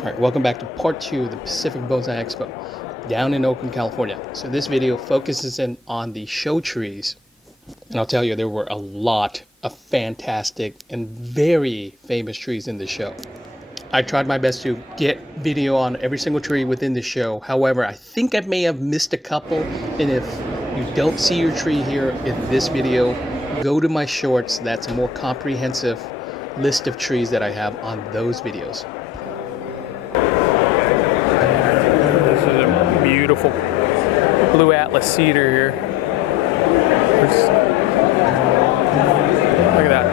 All right, welcome back to part 2 of the Pacific Bonsai Expo down in Oakland, California. So this video focuses in on the show trees. And I'll tell you, there were a lot of fantastic and very famous trees in the show. I tried my best to get video on every single tree within the show. However, I think I may have missed a couple. And if you don't see your tree here in this video, go to my shorts. That's a more comprehensive list of trees that I have on those videos. This is a beautiful blue Atlas cedar here. Look at that.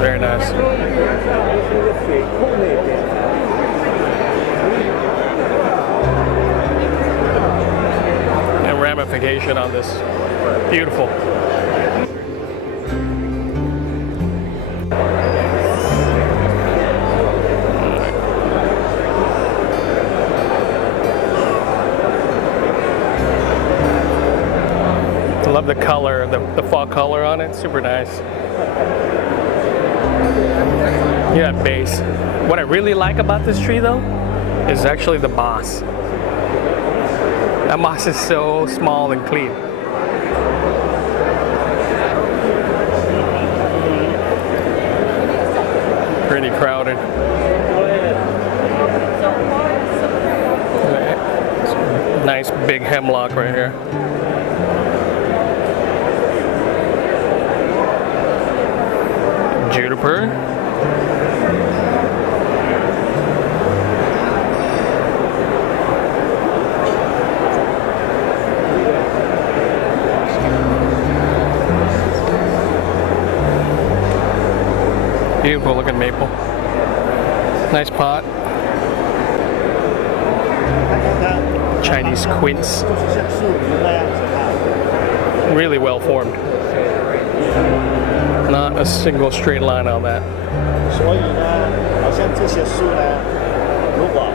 Very nice. And ramification on this. Beautiful. I love the color, the fall color on it. Super nice. Yeah, base. What I really like about this tree though is actually the moss. That moss is so small and clean. Pretty crowded. Nice big hemlock right here. Juniper. Beautiful looking maple. Nice pot. Chinese quince. Really well formed. Not a single straight line on that.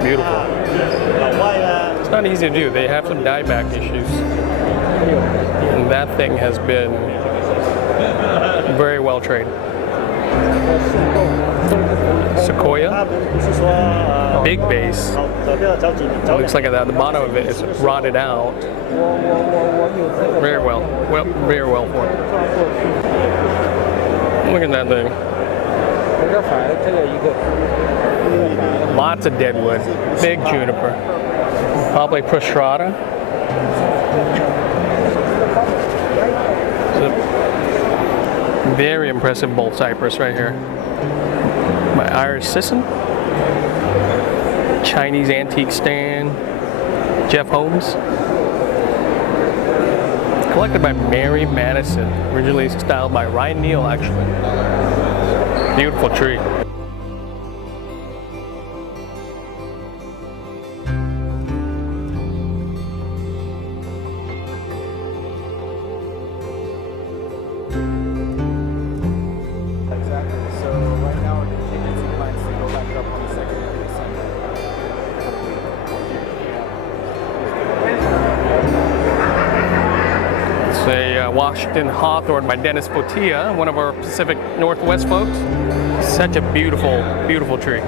Beautiful. It's not easy to do. They have some dieback issues. And that thing has been very well trained. Sequoia, big base. Looks like that. The bottom of it is rotted out. Very well formed. Look at that thing. Lots of deadwood. Big juniper. Probably prostrata. Very impressive bolt cypress right here. My Irish Sisson. Chinese antique stand. Jeff Holmes. Collected by Mary Madison. Originally styled by Ryan Neal, actually. Beautiful tree. Washington Hawthorn by Dennis Fotia, one of our Pacific Northwest folks. Such a beautiful, beautiful tree. All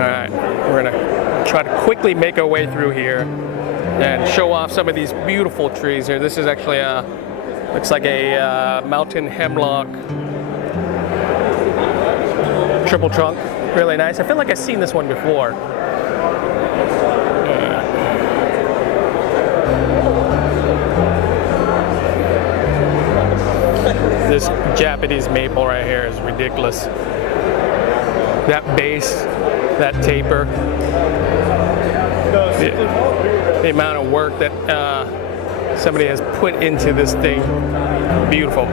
right, we're gonna try to quickly make our way through here and show off some of these beautiful trees here. This is actually looks like a mountain hemlock, triple trunk, really nice. I feel like I've seen this one before. This Japanese maple right here is ridiculous. That base, that taper. The amount of work that somebody has put into this thing. Beautiful.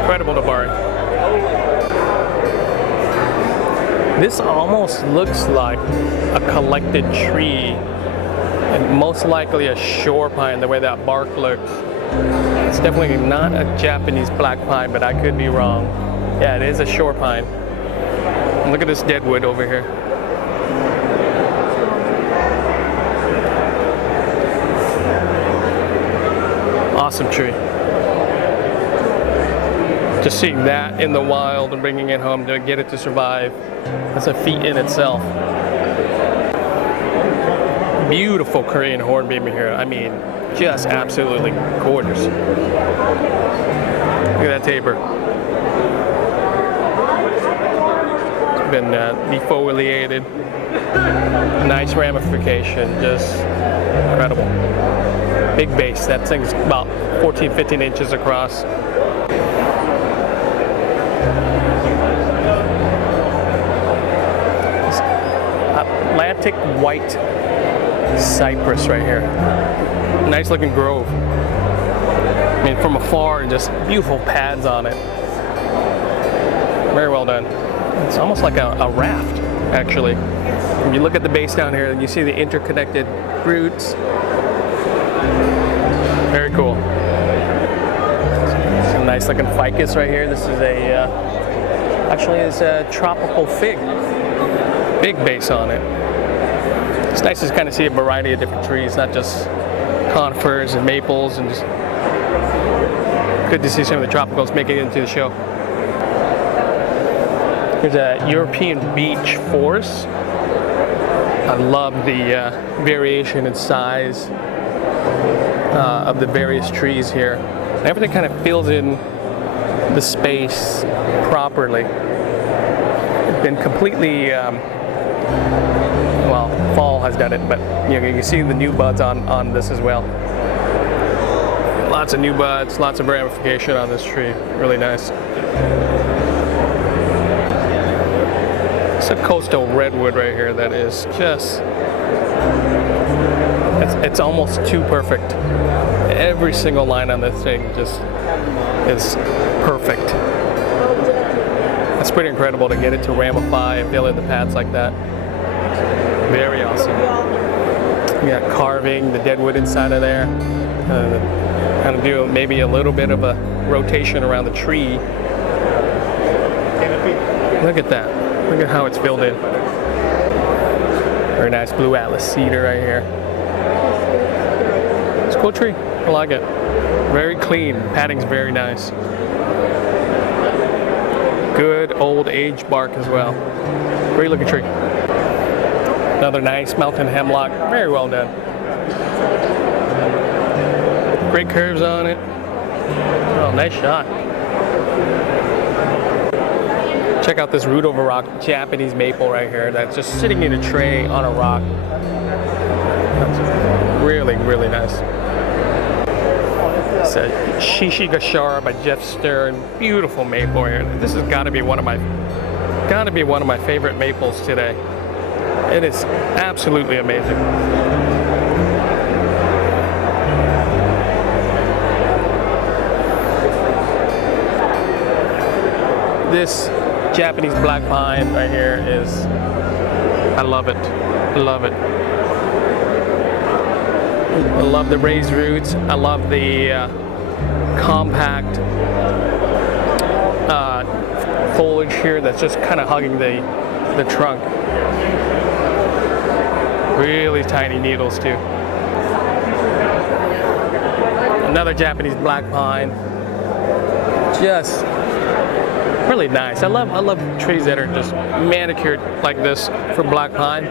Incredible to Bari. This almost looks like a collected tree, and most likely a shore pine, the way that bark looks. It's definitely not a Japanese black pine, but I could be wrong. Yeah, it is a shore pine. And look at this deadwood over here. Awesome tree. Just seeing that in the wild and bringing it home to get it to survive, that's a feat in itself. Beautiful Korean hornbeam here. I mean, just absolutely gorgeous. Look at that taper. It's been defoliated. Nice ramification, just incredible. Big base. That thing's about 14, 15 inches across. Atlantic white cypress right here. Nice looking grove. I mean, from afar, just beautiful pads on it. Very well done. It's almost like a raft, actually. When you look at the base down here, you see the interconnected roots. Very cool. Some nice looking ficus right here. This is actually it's a tropical fig. Big base on it. It's nice to kind of see a variety of different trees, not just conifers and maples, and just good to see some of the tropicals making it into the show. Here's a European beech forest. I love the variation in size of the various trees here. And everything kind of fills in the space properly. It's been completely, well, fall has done it, but you know, you can see the new buds on this as well. Lots of new buds, lots of ramification on this tree. Really nice. It's a coastal redwood right here that is just, it's almost too perfect. Every single line on this thing just is perfect. It's pretty incredible to get it to ramify and fill in the pads like that. Very awesome. We got carving, the deadwood inside of there. Kind of do maybe a little bit of a rotation around the tree. Look at that. Look at how it's filled in. Very nice blue atlas cedar right here. It's a cool tree. I like it. Very clean. Padding's very nice. Good old aged bark as well. Great looking tree. Another nice mountain hemlock. Very well done. Great curves on it. Oh, nice shot. Check out this root over rock Japanese maple right here that's just sitting in a tray on a rock. That's really, really nice. It's a Shishigashara by Jeff Stern. Beautiful maple here. This has got to be one of my favorite maples today. It is absolutely amazing. This Japanese black pine right here is, I love it. I love it. I love the raised roots. I love the compact foliage here that's just kind of hugging the trunk. Really tiny needles too. Another Japanese black pine. Just really nice. I love trees that are just manicured like this for black pine.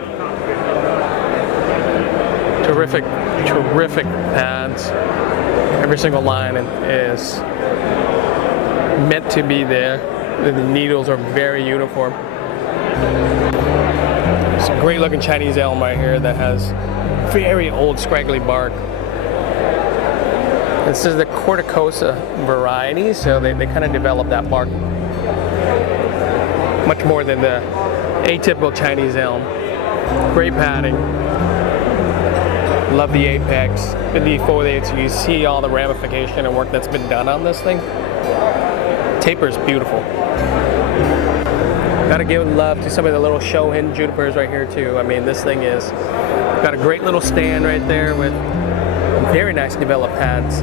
Terrific pads. Every single line is meant to be there. The needles are very uniform. It's a great looking Chinese elm right here that has very old scraggly bark. This is the Corticosa variety, so they kind of develop that bark much more than the atypical Chinese elm. Great padding. Love the apex. The defoliate, so you see all the ramification and work that's been done on this thing. Taper is beautiful. Gotta give love to some of the little show hidden junipers right here too. I mean, this thing is got a great little stand right there with very nice developed pads.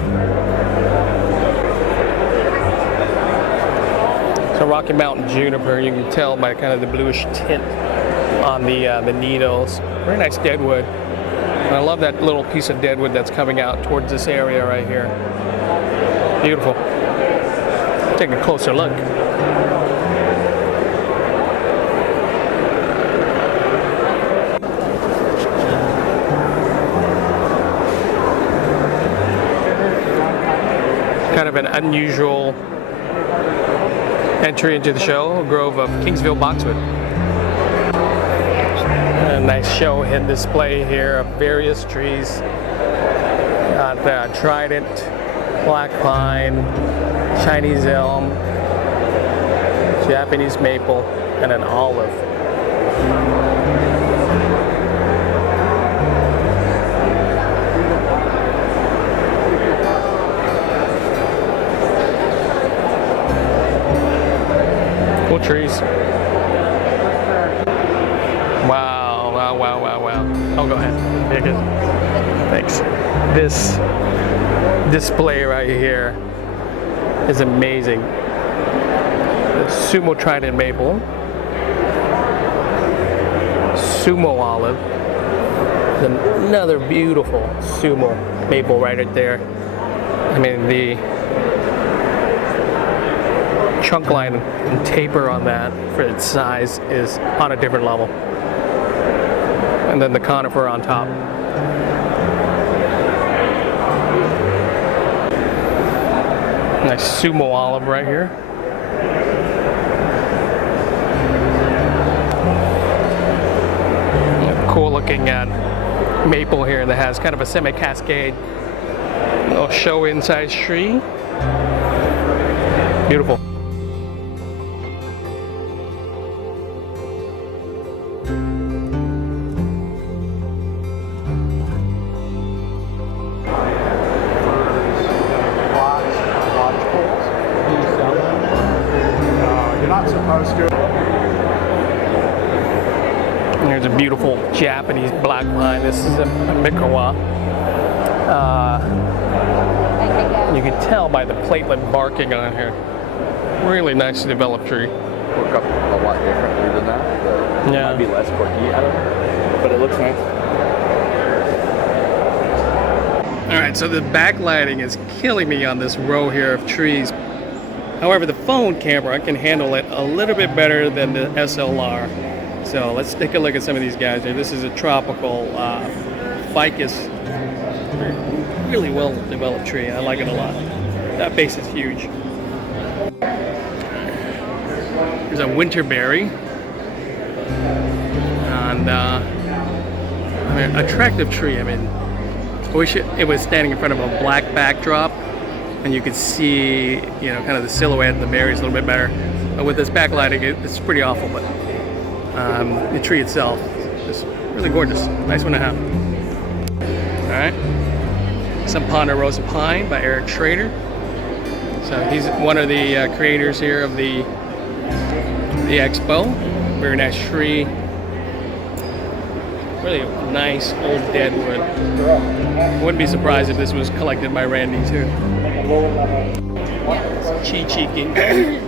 So Rocky Mountain juniper, you can tell by kind of the bluish tint on the needles. Very nice deadwood. And I love that little piece of deadwood that's coming out towards this area right here. Beautiful. Take a closer look. Kind of an unusual entry into the show, a grove of Kingsville boxwood. A nice show head display here of various trees. Got trident, black pine, Chinese elm, Japanese maple, and an olive. Cool trees. Wow, wow, wow, wow, wow. Oh, go ahead. Yeah, good. Thanks. This display right here is amazing. The Sumo Trident Maple, Sumo Olive, another beautiful Sumo Maple right there. I mean, the trunk line and taper on that for its size is on a different level. And then the conifer on top. Nice Sumo Olive right here. Cool looking maple here that has kind of a semi-cascade little show inside tree. Beautiful. There's a beautiful Japanese black pine. This is a Mikawa. You can tell by the platelet barking on here. Really nice developed tree. Work up a lot differently than that. But Yeah. it might be less quirky, I don't know. But it looks nice. All right, so the backlighting is killing me on this row here of trees. However, the phone camera can handle it a little bit better than the SLR. So let's take a look at some of these guys here. This is a tropical ficus, really well developed tree. I like it a lot. That base is huge. There's a winterberry, and I mean, attractive tree. I mean, I wish it was standing in front of a black backdrop, and you could see, you know, kind of the silhouette of the berries a little bit better. But with this backlighting, it's pretty awful. But the tree itself is really gorgeous. Nice one to have. All right, some Ponderosa pine by Eric Schrader. So he's one of the creators here of the expo. Very nice tree. Really a nice old deadwood. Wouldn't be surprised if this was collected by Randy too. Chi ginkgo,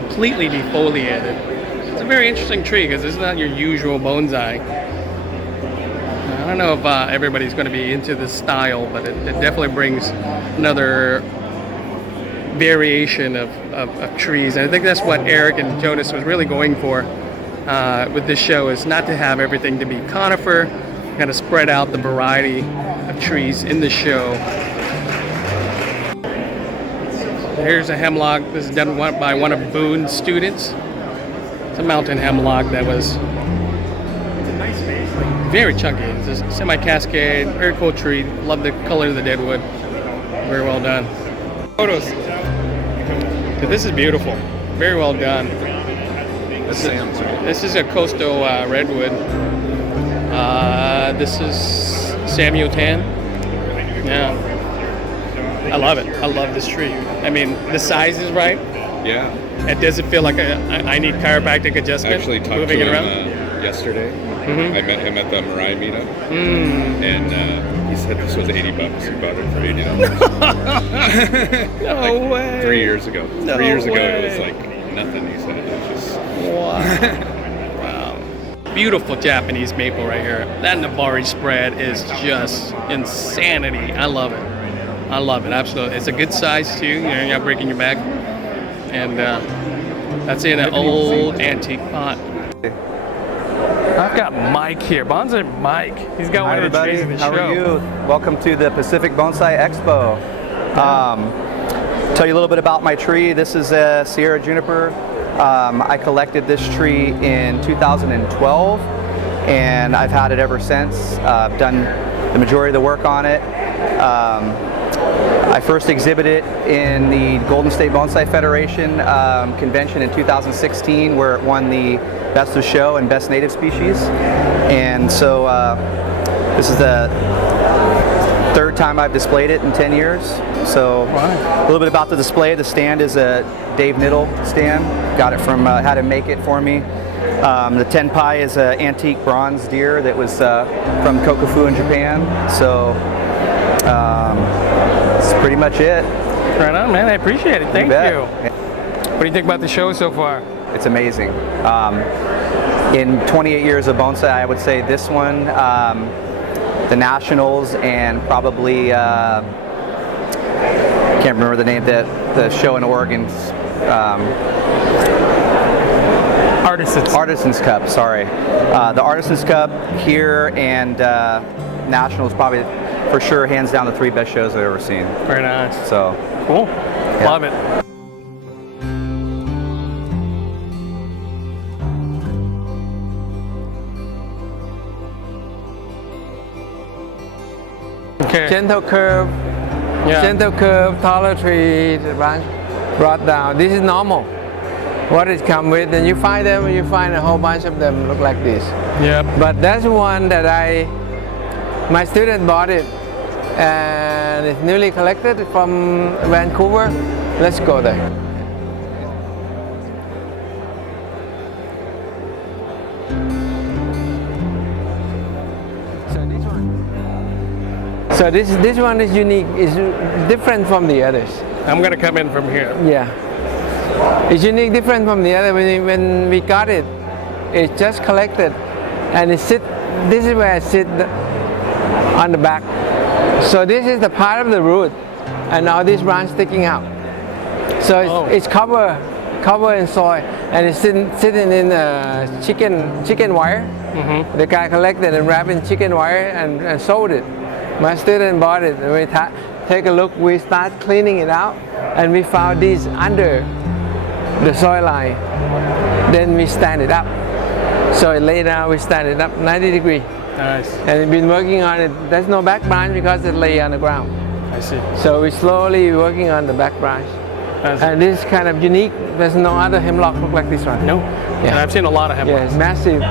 completely defoliated. It's a very interesting tree because it's not your usual bonsai. I don't know if everybody's going to be into this style, but it definitely brings another variation of trees. And I think that's what Eric and Jonas was really going for with this show, is not to have everything to be conifer, kind of spread out the variety of trees in the show. Here's a hemlock. This is done by one of Boone's students. It's a mountain hemlock that was very chunky. It's a semi-cascade, very cool tree. Love the color of the deadwood. Very well done. Photos. So this is beautiful. Very well done. This is a coastal redwood. This is Samuel Tan. Yeah. I love it. I love this tree. I mean, the size is right. Yeah. And does it feel like I need chiropractic adjustment? Actually talked moving to it him around? yesterday. I met him at the Mariah meetup, and he said this was $80. He bought it for $80. No like way. 3 years ago. No 3 years ago, way. it was like nothing. He said it was just. Wow. Wow. Beautiful Japanese maple right here. That Navari spread is just insanity. I love it. I love it, absolutely. It's a good size too. You know, you're not breaking your back. And that's in an old antique pot. I've got Mike here, Bonsai Mike. He's got one of the trees in the show. How are you? Welcome to the Pacific Bonsai Expo. Tell you a little bit about my tree. This is a Sierra Juniper. I collected this tree in 2012, and I've had it ever since. I've done the majority of the work on it. I first exhibited in the Golden State Bonsai Federation convention in 2016, where it won the Best of Show and Best Native Species. And so this is the third time I've displayed it in 10 years. So a little bit about the display. The stand is a Dave Niddle stand. Got it from, had him make it for me. The tenpai is an antique bronze deer that was from Kokufu in Japan. So that's pretty much it. Right on, man. I appreciate it. Thank you. What do you think about the show so far? It's amazing. In 28 years of bonsai, I would say this one, the Nationals, and probably can't remember the name, the show in Oregon. Artisans Cup, sorry. The Artisans Cup here and Nationals, probably for sure hands down the 3 best shows I've ever seen. Very nice. So cool. Yeah. Love it. Okay. Gentle curve, taller tree, the branch brought down. This is normal. What it come with, and you find them, you find a whole bunch of them look like this. Yep. But that's one that my student bought it, and it's newly collected from Vancouver. Let's go there. So this one is unique, is different from the others. I'm gonna come in from here. Yeah. It's unique, different from the other. When we got it, it's just collected, and this is where I sit on the back. So this is the part of the root, and now this branch sticking out. So it's covered in soil, and it's sitting in chicken wire. Mm-hmm. The guy collected and wrapped in chicken wire and sold it. My student bought it, and we take a look. We start cleaning it out, and we found these under the soil line. Then we stand it up. So it lay down, we stand it up 90 degrees. Nice. And we've been working on it. There's no back branch because it lay on the ground. I see. So we're slowly working on the back branch. And this is kind of unique. There's no other hemlock look like this one. No. Yeah. And I've seen a lot of hemlocks. Yeah, it's massive.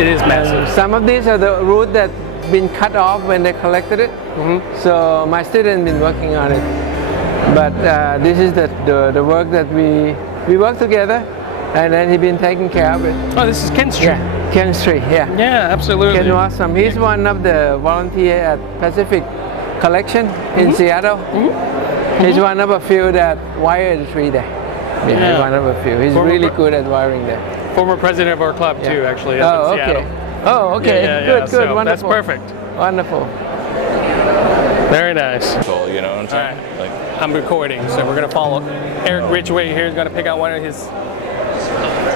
It is massive. And some of these are the root that been cut off when they collected it. Mm-hmm. So my student been working on it. But this is the work that we work together, and then he been taking care of it. Oh, this is Ken's tree. Yeah, Ken's tree. Yeah. Yeah, absolutely. Ken Awesome. He's one of the volunteers at Pacific Collection in Seattle. Mm-hmm. He's one of a few that wired the tree there. Yeah, one of a few. He's really good at wiring there. Former president of our club too, actually. Up in Seattle. Oh, okay. Good, so wonderful. That's perfect. Wonderful. Very nice. Cool, you know what I'm saying? All right. I'm recording, so we're gonna follow. Eric Ridgway here is gonna pick out one of his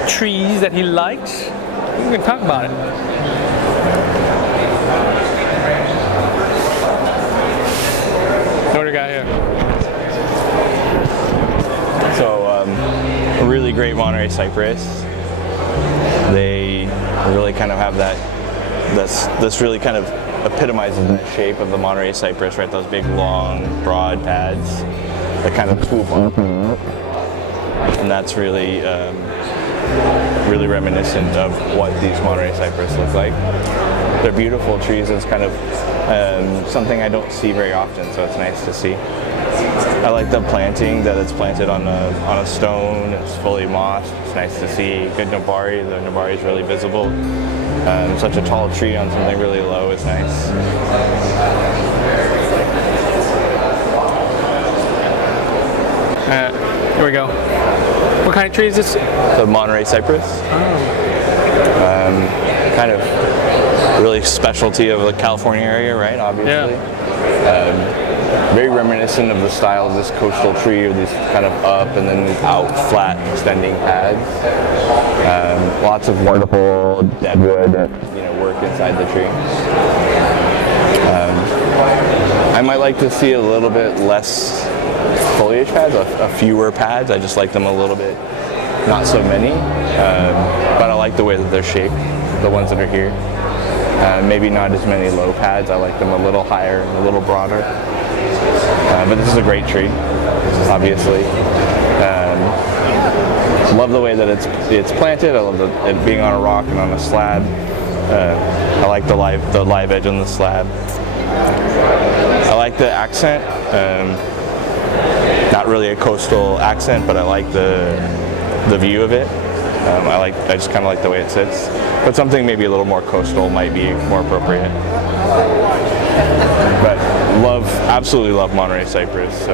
trees that he likes. We're gonna talk about it. What do we got here? So, a really great Monterey Cypress. They really kind of have this really kind of epitomizes the shape of the Monterey Cypress, right? Those big, long, broad pads that kind of swoop up. And that's really, really reminiscent of what these Monterey Cypress look like. They're beautiful trees. It's kind of something I don't see very often, so it's nice to see. I like the planting, that it's planted on a stone. It's fully mossed. It's nice to see. Good nabari. The nabari is really visible. Such a tall tree on something really low is nice. Here we go. What kind of tree is this? The Monterey Cypress. Kind of really specialty of the California area, right? Obviously. Very reminiscent of the style of this coastal tree, or these kind of up and then out flat extending pads. Lots of wonderful deadwood that work inside the tree. I might like to see a little bit less foliage pads, a fewer pads. I just like them a little bit, not so many, but I like the way that they're shaped, the ones that are here. Maybe not as many low pads. I like them a little higher and a little broader. But this is a great tree, obviously. Love the way that it's planted. I love it being on a rock and on a slab. I like the live edge on the slab. I like the accent. Not really a coastal accent, but I like the view of it. I just kind of like the way it sits. But something maybe a little more coastal might be more appropriate. But absolutely love Monterey Cypress.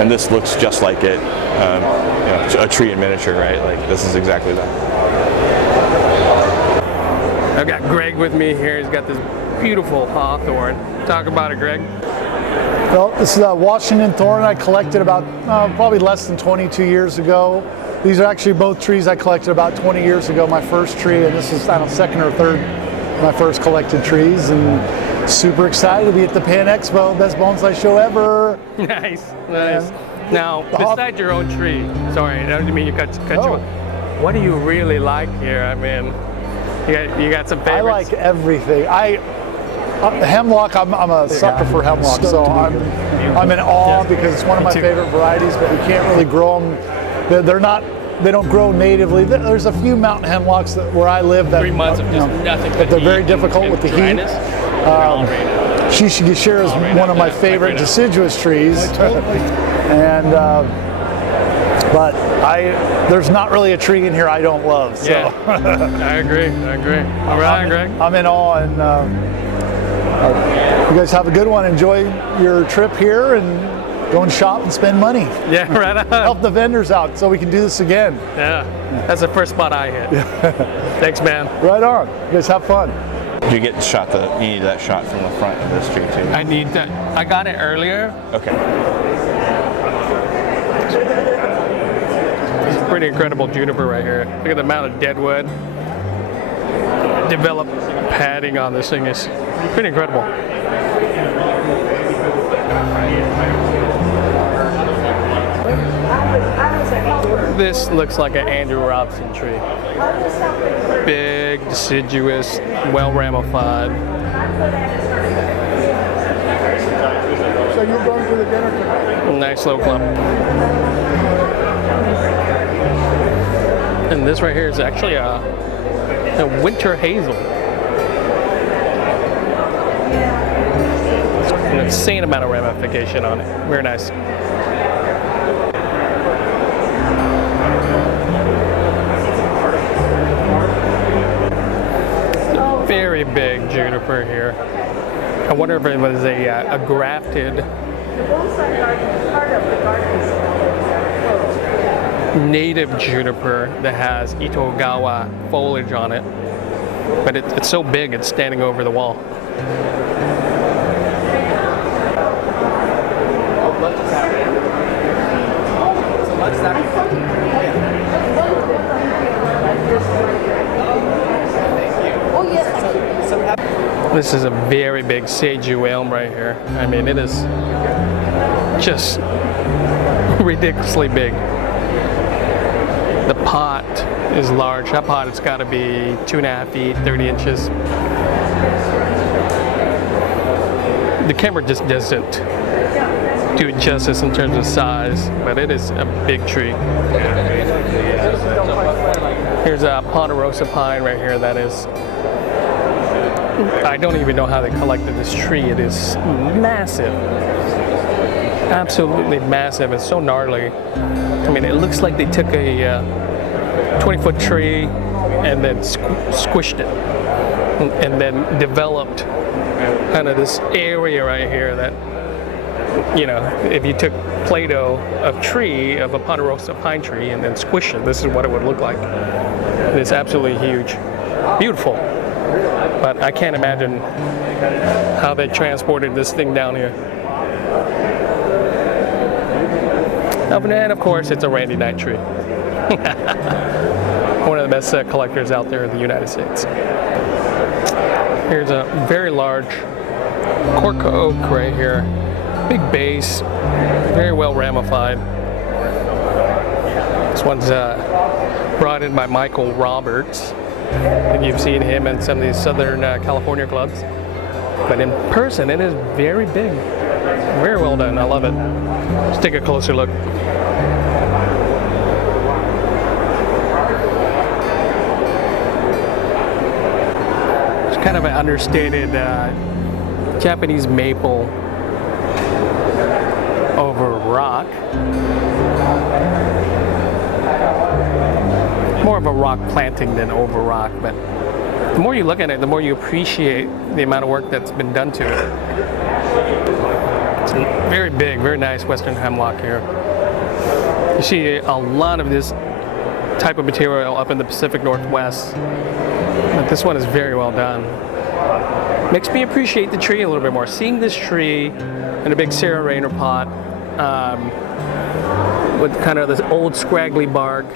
And this looks just like it. A tree in miniature, right? Like this is exactly that. I've got Greg with me here. He's got this beautiful hawthorn. Talk about it, Greg. Well, this is a Washington thorn I collected about probably less than 22 years ago. These are actually both trees I collected about 20 years ago, my first tree, and this is, I don't know, second or third of my first collected trees, and super excited to be at the Pan Expo, best bonsai show ever. Nice. Now, besides your own tree, sorry, I didn't mean to cut you off. What do you really like here? I mean, you got some favorites? I like everything. Hemlock, I'm a sucker for hemlock, so I'm in awe because it's one of my favorite varieties, but we can't really grow them. They don't grow natively. There's a few mountain hemlocks where I live that 3 months of just nothing, but they're very difficult with the heat. Shishigashira is one of my favorite deciduous trees, and but there's not really a tree in here I don't love. So. Yeah, I agree. All right, Greg. I'm in awe, and you guys have a good one. Enjoy your trip here and go and shop and spend money. Yeah, right on. Help the vendors out so we can do this again. Yeah, that's the first spot I hit. Thanks, man. Right on. You guys have fun. Did you get you need that shot from the front of this tree too? I need that. I got it earlier. Okay. It's pretty incredible juniper right here. Look at the amount of deadwood. Developed padding on this thing is pretty incredible. This looks like an Andrew Robinson tree. Big, deciduous, well ramified. So you're going to the dinner tonight? Nice little clump. And this right here is actually a winter hazel. An insane amount of ramification on it. Very nice. Very big juniper here. I wonder if it was a grafted native juniper that has Itogawa foliage on it, but it's so big it's standing over the wall. This is a very big Seiju elm right here. I mean, it is just ridiculously big. The pot is large. That pot has got to be 2.5 feet, 30 inches. The camera just doesn't do it justice in terms of size, but it is a big tree. Here's a Ponderosa pine right here that is, I don't even know how they collected this tree. It is massive. absolutely massive. It's so gnarly. I mean, it looks like they took a 20-foot tree and then squished it and then developed kind of this area right here that, you know, if you took Play-Doh of a Ponderosa pine tree and then squished it, this is what it would look like. It's absolutely huge. Beautiful. But I can't imagine how they transported this thing down here. And of course, it's a Randy Knight tree. One of the best collectors out there in the United States. Here's a very large cork oak right here. Big base, very well ramified. This one's brought in by Michael Roberts. I think you've seen him in some of these Southern California clubs. But in person, it is very big. Very well done. I love it. Let's take a closer look. It's kind of an understated Japanese maple over rock. More of a rock planting than over rock, but the more you look at it, the more you appreciate the amount of work that's been done to it. It's very big, very nice Western hemlock here. You see a lot of this type of material up in the Pacific Northwest, but this one is very well done. Makes me appreciate the tree a little bit more. Seeing this tree in a big Sarah Rayner pot with kind of this old scraggly bark,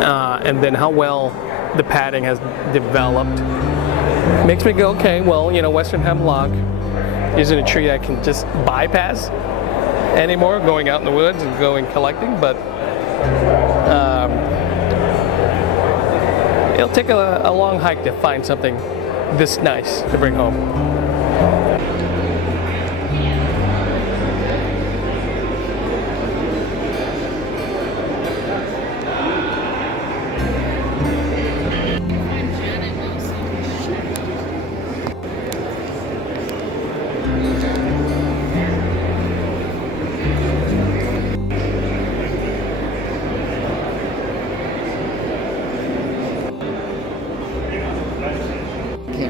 and then how well the padding has developed, makes me go, okay, well, you know, Western hemlock isn't a tree I can just bypass anymore, going out in the woods and going collecting, but it'll take a long hike to find something this nice to bring home.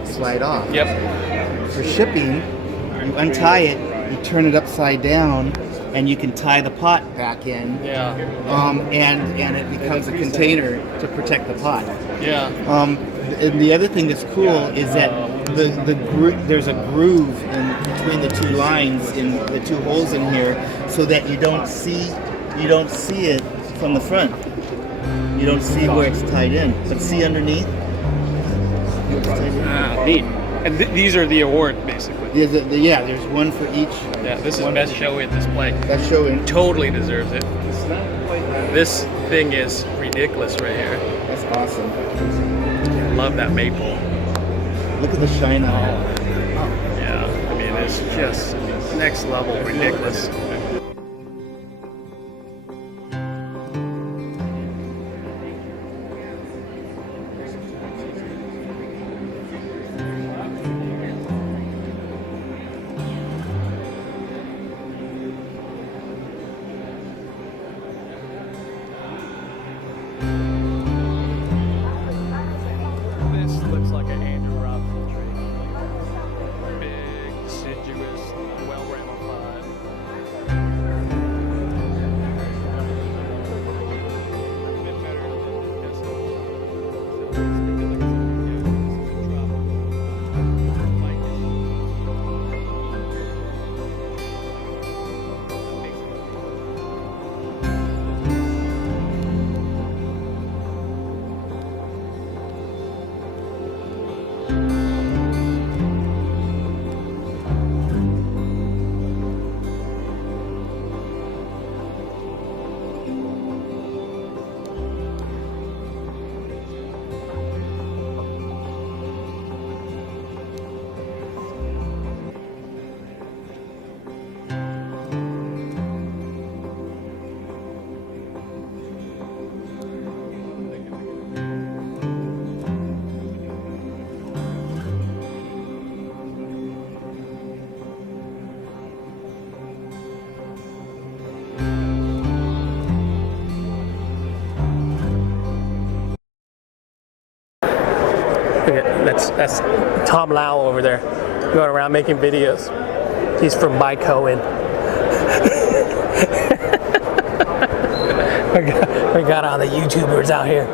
Slide off. Yep. For shipping, you untie it, you turn it upside down, and you can tie the pot back in. Yeah. And it becomes a container to protect the pot. Yeah. And the other thing that's cool is that there's a groove in between the two lines in the two holes in here, so that you don't see it from the front. You don't see where it's tied in, but see underneath. Ah, neat. And these are the awards, basically. Yeah, there's one for each. Yeah, this is best show and display. Best show and totally deserves it. This thing is ridiculous right here. That's awesome. Love that maple. Look at the shine on it. Yeah, I mean, it's just next level ridiculous. That's Tom Lau over there, going around making videos. He's from Cohen. We got all the YouTubers out here.